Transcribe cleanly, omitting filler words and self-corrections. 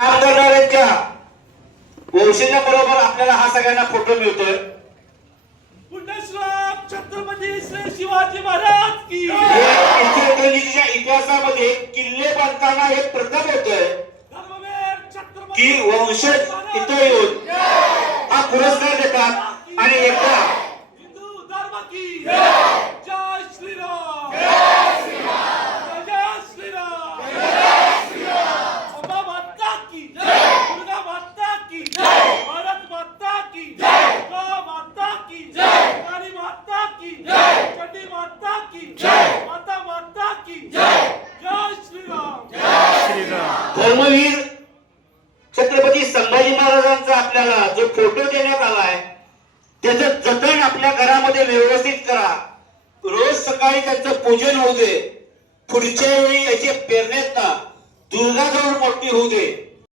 काम करणाऱ्यांच्या वंशजा बरोबर आपल्याला हा सगळ्यांना फोटो मिळतोय। पुण्यश्लोक छत्रपती श्री शिवाजी महाराज की इचलकरंजीच्या इतिहासामध्ये किल्ले बांधताना हे प्रथम होतंय की वंशज इथं येऊन हा पुरस्कार देतात आणि एकदा हिंदू धर्म की जय श्रीराम जय श्रीराम जय श्रीराम जय श्रीराम अंबा माता की जय दुर्गा माता की जय भारत माता की जय गौ माता की जय काली माता की जय चंडी माता की जय माता की जय जय श्रीराम जय श्रीराम। धर्मवीर छत्रपती संभाजी महाराजांचा आपल्याला जो फोटो देण्यात आलाय त्याचं जतन आपल्या घरामध्ये व्यवस्थित करा। रोज सकाळी त्याचं पूजन होऊ दे। पुढच्या वेळी याची पेरण्यात दुर्गा जवळ मोठी होऊ दे।